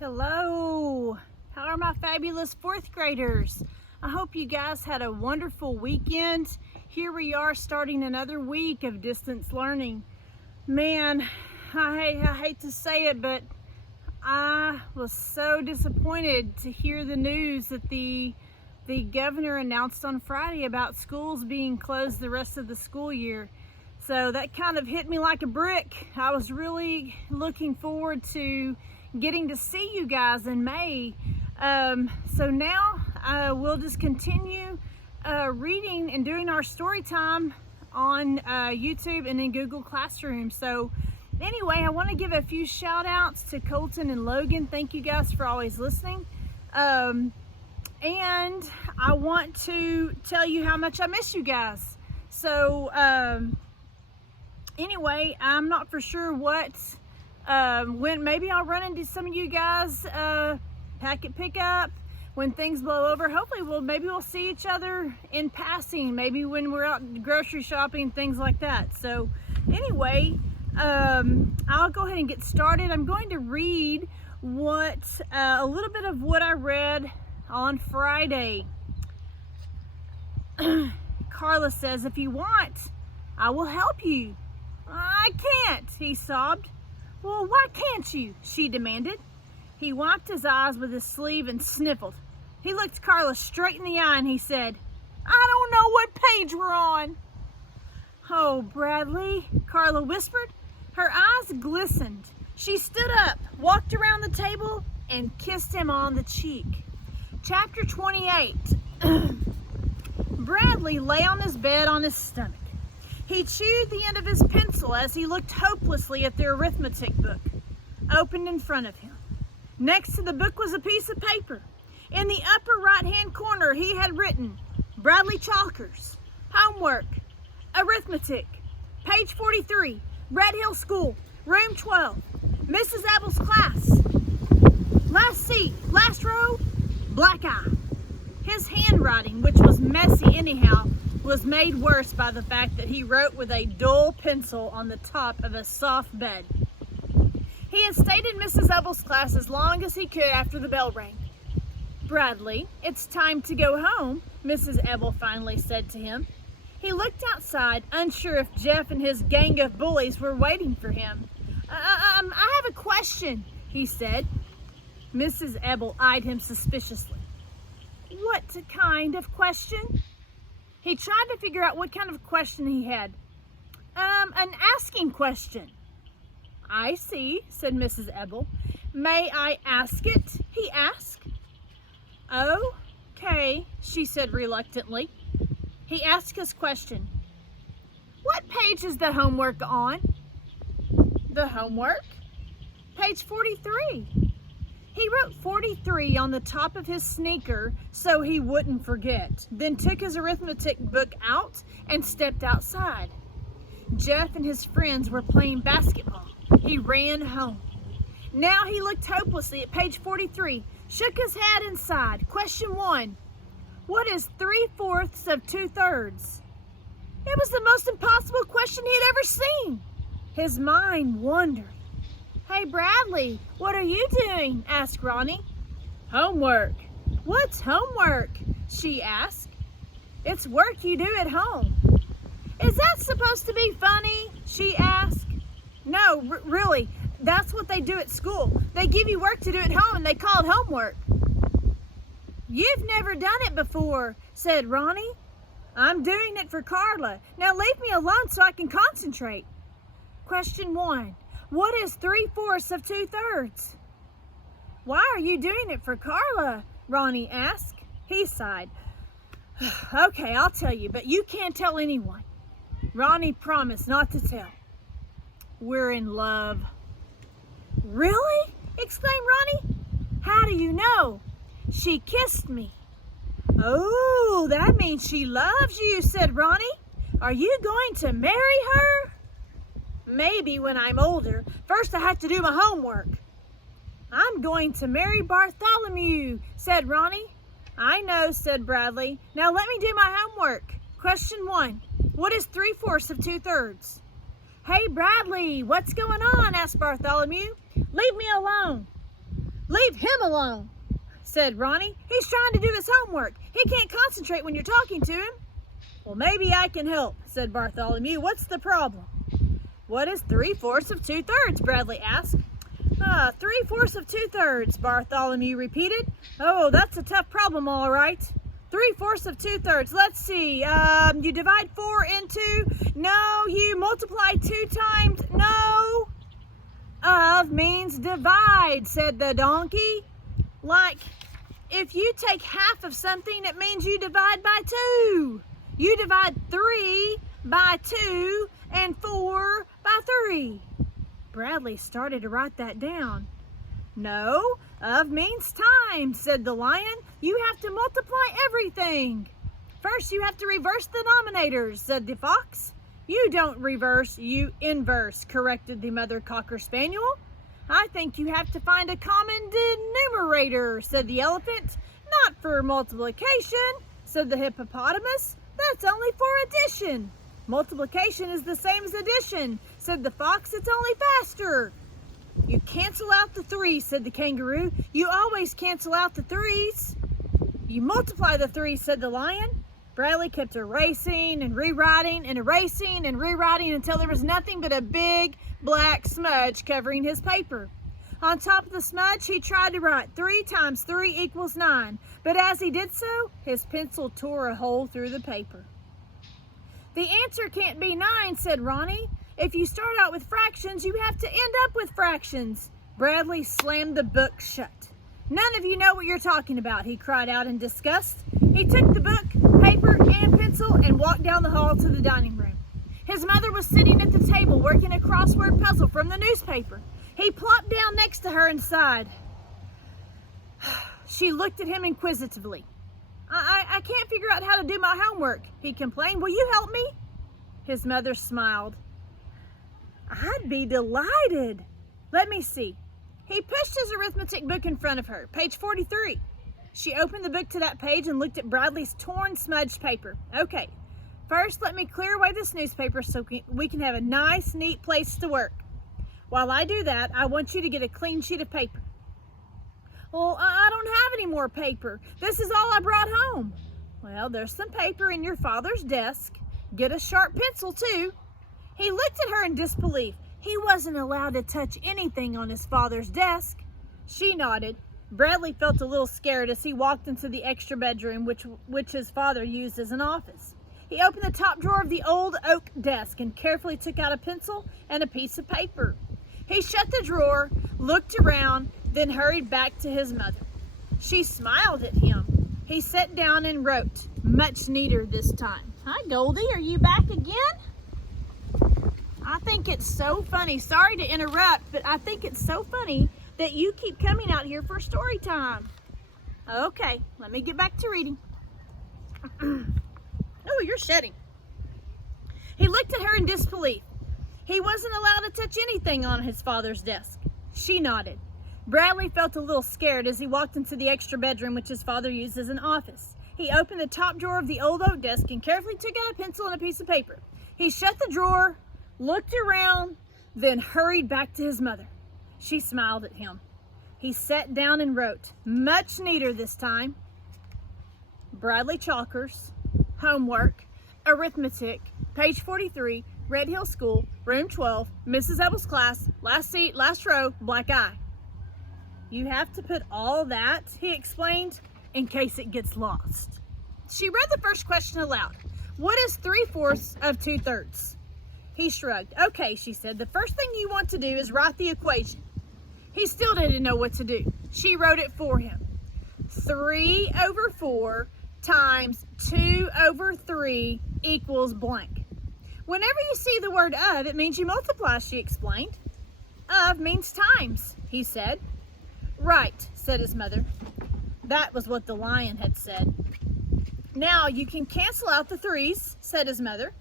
Hello, how are my fabulous fourth graders? I hope you guys had a wonderful weekend. Here we are starting another week of distance learning. Man, I hate to say it, but I was so disappointed to hear the news that the governor announced on Friday about schools being closed the rest of the school year. So that kind of hit me like a brick. I was really looking forward to getting to see you guys in May. So now we'll just continue reading and doing our story time on YouTube and in Google Classroom. So anyway, I want to give a few shout outs to Colton and Logan. Thank you guys for always listening. And I want to tell you how much I miss you guys. So anyway, I'm not for sure what when maybe I'll run into some of you guys packet pickup when things blow over. Hopefully we'll see each other in passing, maybe when we're out grocery shopping, things like that. So anyway, I'll go ahead and get started. I'm going to read a little bit of what I read on Friday. Carla says, "If you want, I will help you." "I can't," he sobbed. "Well, why can't you?" she demanded. He wiped his eyes with his sleeve and sniffled. He looked Carla straight in the eye and he said, "I don't know what page we're on." "Oh, Bradley," Carla whispered. Her eyes glistened. She stood up, walked around the table, and kissed him on the cheek. Chapter 28. Bradley lay on his bed on his stomach. He chewed the end of his pencil as he looked hopelessly at the arithmetic book, opened in front of him. Next to the book was a piece of paper. In the upper right-hand corner, he had written, "Bradley Chalkers, homework, arithmetic, page 43, Red Hill School, room 12, Mrs. Abel's class. Last seat, last row, black eye." His handwriting, which was messy anyhow, was made worse by the fact that he wrote with a dull pencil on the top of a soft bed. He had stayed in Mrs. Ebel's class as long as he could after the bell rang. "Bradley, it's time to go home," Mrs. Ebel finally said to him. He looked outside, unsure if Jeff and his gang of bullies were waiting for him. I have a question," he said. Mrs. Ebel eyed him suspiciously. "What kind of question?" He tried to figure out what kind of question he had. An asking question." "I see," said Mrs. Ebel. "May I ask it?" he asked. "Okay," she said reluctantly. He asked his question. "What page is the homework on?" "The homework? Page 43. He wrote 43 on the top of his sneaker so he wouldn't forget, then took his arithmetic book out and stepped outside. Jeff and his friends were playing basketball. He ran home. Now he looked hopelessly at page 43, shook his head and sighed. Question 1. What is 3/4 of 2/3? It was the most impossible question he had ever seen. His mind wandered. "Hey, Bradley, what are you doing?" asked Ronnie. "Homework." "What's homework?" she asked. "It's work you do at home." "Is that supposed to be funny?" she asked. "No, really, that's what they do at school. They give you work to do at home and they call it homework." "You've never done it before," said Ronnie. "I'm doing it for Carla. Now leave me alone so I can concentrate." Question 1. What is 3/4 of 2/3? "Why are you doing it for Carla?" Ronnie asked. He sighed. "Okay, I'll tell you, but you can't tell anyone." Ronnie promised not to tell. "We're in love." "Really?" exclaimed Ronnie. "How do you know?" "She kissed me." "Oh, that means she loves you," said Ronnie. "Are you going to marry her?" "Maybe when I'm older. First I have to do my homework." "I'm going to marry Bartholomew," said Ronnie. "I know," said Bradley. "Now let me do my homework." Question 1. What is 3/4 of 2/3? "Hey, Bradley, what's going on?" asked Bartholomew. "Leave me alone." Leave him alone, said Ronnie. He's trying to do his homework. He can't concentrate when you're talking to him. Well, maybe I can help, said Bartholomew. What's the problem? What is 3/4 of 2/3? Bradley asked. 3/4 of 2/3, Bartholomew repeated. Oh, that's a tough problem, all right. 3/4 of 2/3. Let's see. You divide 4 into. No, you multiply 2 times. No. Of means divide, said the donkey. Like, if you take half of something, it means you divide by 2. You divide 3 by 2 and 4 by 3. Bradley started to write that down. No, of means times, said the lion. You have to multiply everything. First, you have to reverse the denominators, said the fox. You don't reverse, you inverse, corrected the mother cocker spaniel. I think you have to find a common denominator, said the elephant. Not for multiplication, said the hippopotamus. That's only for addition. Multiplication is the same as addition, said the fox. It's only faster. You cancel out the 3s, said the kangaroo. You always cancel out the 3s. You multiply the 3s, said the lion. Bradley kept erasing and rewriting and erasing and rewriting until there was nothing but a big black smudge covering his paper. On top of the smudge, he tried to write 3 times 3 equals 9, but as he did so, his pencil tore a hole through the paper. The answer can't be 9, said Ronnie. If you start out with fractions, you have to end up with fractions. Bradley slammed the book shut. None of you know what you're talking about, he cried out in disgust. He took the book, paper, and pencil and walked down the hall to the dining room. His mother was sitting at the table working a crossword puzzle from the newspaper. He plopped down next to her and sighed. She looked at him inquisitively. I can't figure out how to do my homework, he complained. Will you help me? His mother smiled. I'd be delighted. Let me see. He pushed his arithmetic book in front of her, page 43. She opened the book to that page and looked at Bradley's torn, smudged paper. Okay, first let me clear away this newspaper so we can have a nice, neat place to work. While I do that, I want you to get a clean sheet of paper. Well, I don't have any more paper. This is all I brought home. Well, there's some paper in your father's desk. Get a sharp pencil, too. He looked at her in disbelief. He wasn't allowed to touch anything on his father's desk. She nodded. Bradley felt a little scared as he walked into the extra bedroom, which his father used as an office. He opened the top drawer of the old oak desk and carefully took out a pencil and a piece of paper. He shut the drawer, looked around, then hurried back to his mother. She smiled at him. He sat down and wrote, much neater this time. Hi, Goldie, are you back again? I think it's so funny. Sorry to interrupt, but I think it's so funny that you keep coming out here for story time. Okay, let me get back to reading. Oh, you're shedding. He looked at her in disbelief. He wasn't allowed to touch anything on his father's desk. She nodded. Bradley felt a little scared as he walked into the extra bedroom which his father used as an office. He opened the top drawer of the old oak desk and carefully took out a pencil and a piece of paper. He shut the drawer, looked around, then hurried back to his mother. She smiled at him. He sat down and wrote, much neater this time. Bradley Chalkers, homework, arithmetic, page 43, Red Hill School, room 12, Mrs. Ebel's class, last seat, last row, black eye. You have to put all that, he explained, in case it gets lost. She read the first question aloud. What is 3/4 of 2/3? He shrugged. Okay, she said, the first thing you want to do is write the equation. He still didn't know what to do. She wrote it for him. 3/4 times 2/3 equals blank. Whenever you see the word of, it means you multiply, she explained. Of means times, he said. Right, said his mother. That was what the lion had said. Now you can cancel out the 3s, said his mother.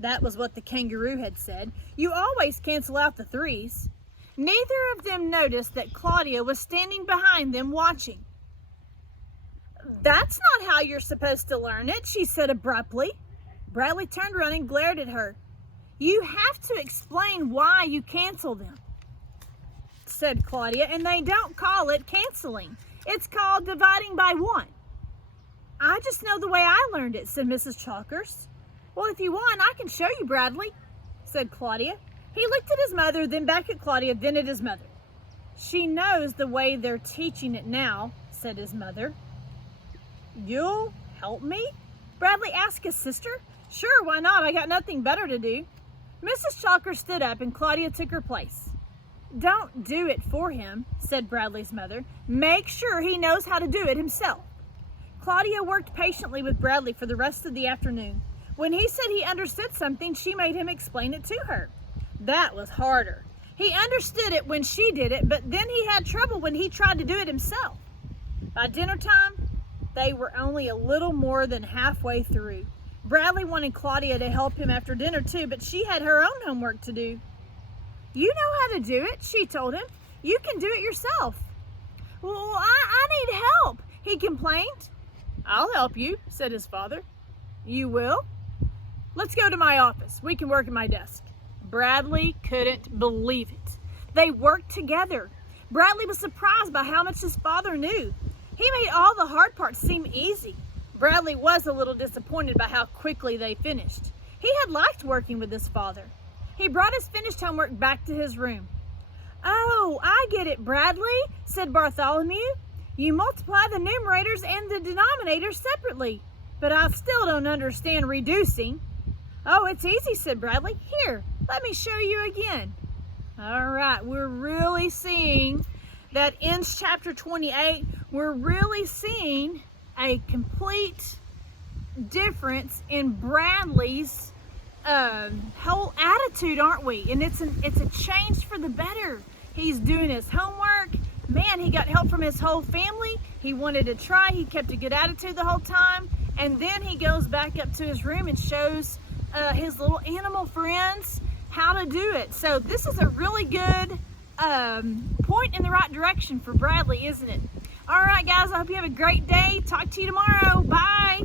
That was what the kangaroo had said. You always cancel out the 3s. Neither of them noticed that Claudia was standing behind them watching. That's not how you're supposed to learn it, she said abruptly. Bradley turned around and glared at her. You have to explain why you cancel them. said Claudia, and they don't call it canceling. It's called dividing by 1. I just know the way I learned it, said Mrs. Chalkers. Well, if you want, I can show you, Bradley, said Claudia. He looked at his mother, then back at Claudia, then at his mother. She knows the way they're teaching it now, said his mother. You'll help me? Bradley asked his sister. Sure, why not? I got nothing better to do. Mrs. Chalker stood up and Claudia took her place. Don't do it for him, said Bradley's mother. Make sure he knows how to do it himself. Claudia worked patiently with Bradley for the rest of the afternoon. When he said he understood something, she made him explain it to her. That was harder. He understood it when she did it, but then he had trouble when he tried to do it himself. By dinner time, they were only a little more than halfway through. Bradley wanted Claudia to help him after dinner too, but she had her own homework to do. You know how to do it, she told him. You can do it yourself. Well, I need help, he complained. I'll help you, said his father. You will? Let's go to my office. We can work at my desk. Bradley couldn't believe it. They worked together. Bradley was surprised by how much his father knew. He made all the hard parts seem easy. Bradley was a little disappointed by how quickly they finished. He had liked working with his father. He brought his finished homework back to his room. Oh, I get it, Bradley, said Bartholomew. You multiply the numerators and the denominators separately, but I still don't understand reducing. Oh, it's easy, said Bradley. Here, let me show you again. All right, we're really seeing that in chapter 28, we're really seeing a complete difference in Bradley's whole attitude, aren't we? And it's a change for the better. He's doing his homework. Man, he got help from his whole family. He wanted to try. He kept a good attitude the whole time. And then he goes back up to his room and shows his little animal friends how to do it. So this is a really good point in the right direction for Bradley, isn't it? All right, guys, I hope you have a great day. Talk to you tomorrow. Bye.